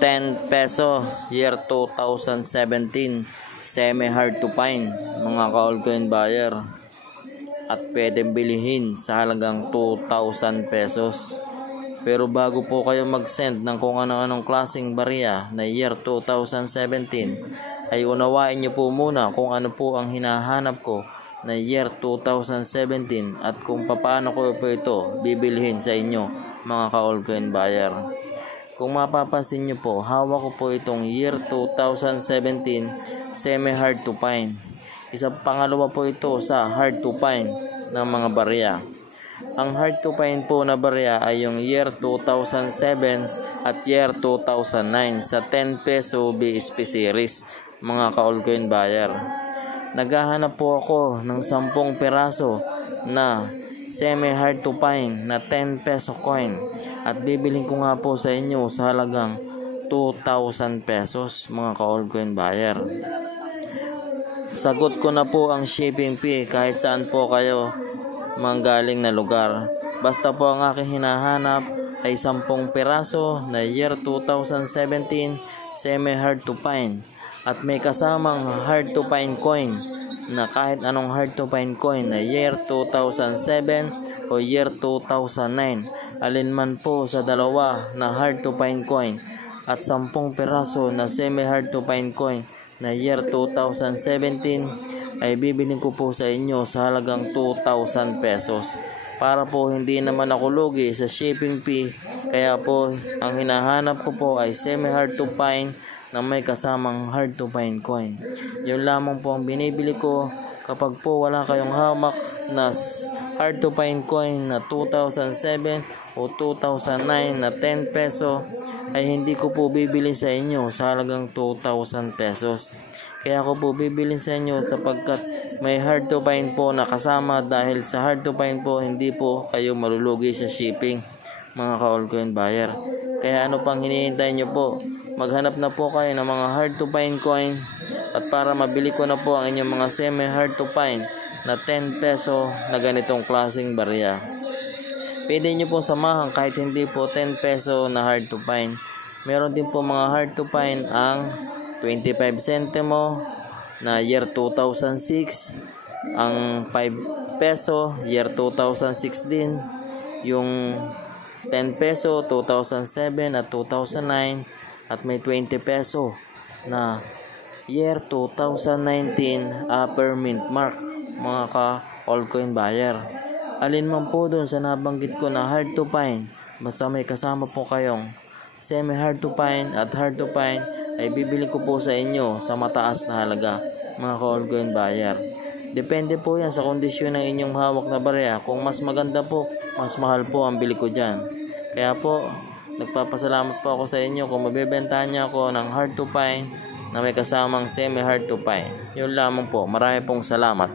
10 peso, year 2017, semi hard to find mga ka-altcoin buyer, at pwedeng bilihin sa halagang 2,000 pesos. Pero bago po kayo mag-send ng kung ano-anong klaseng barya na year 2017, ay unawain nyo po muna kung ano po ang hinahanap ko na year 2017 at kung paano ko po ito bibilhin sa inyo mga ka-altcoin buyer. Kung mapapansin nyo po, hawak ko po itong year 2017 semi hard to find. Pangalawa po ito sa hard to find ng mga barya. Ang hard to find po na barya ay yung year 2007 at year 2009 sa 10 peso BSP series mga ka-altcoin buyer. Naghahanap po ako ng 10 piraso na semi hard to find na 10 peso coin at bibiling ko nga po sa inyo sa halagang 2,000 pesos mga ka-altcoin buyer. Sagot ko na po ang shipping fee kahit saan po kayo manggaling na lugar. Basta po ang aking hinahanap ay 10 piraso na year 2017 semi hard to find at may kasamang hard to find coin na kahit anong hard to find coin na year 2007 o year 2009, alinman po sa dalawa na hard to find coin, at 10 piraso na semi hard to find coin na year 2017 ay bibiling ko po sa inyo sa halagang 2,000 pesos. Para po hindi naman ako lugi sa shipping fee, kaya po ang hinahanap ko po ay semi hard to find na may kasamang hard to find coin. Yun lamang po ang binibili ko. Kapag po wala kayong hamak na hard to find coin na 2007 o 2009 na 10 peso, ay hindi ko po bibili sa inyo sa halagang 2,000 pesos. Kaya ko po bibili sa inyo sapagkat may hard to find po na kasama, dahil sa hard to find po hindi po kayo malulugi sa shipping mga ka-altcoin buyer. Kaya ano pang hinihintay nyo po? Maghanap na po kayo ng mga hard to find coin at para mabili ko na po ang inyong mga semi hard to find na 10 peso na ganitong klaseng barya. Pwede nyo po samahan kahit hindi po 10 peso na hard to find. Meron din po mga hard to find ang 25 centimo na year 2006, ang 5 peso year 2006 din, yung 10 peso 2007 at 2009, at may 20 peso na year 2019 upper mint mark mga ka-altcoin buyer. Alin man po doon sa nabanggit ko na hard to find, basta may kasama po kayong semi hard to find at hard to find, ay bibili ko po sa inyo sa mataas na halaga mga ka-altcoin buyer. Depende po yan sa kondisyon ng inyong hawak na barya. Kung mas maganda po, mas mahal po ang bili ko dyan. Kaya po, nagpapasalamat po ako sa inyo kung mabibentahan niya ako ng hard to find na may kasamang semi hard to find. Yun lamang po. Marami pong salamat.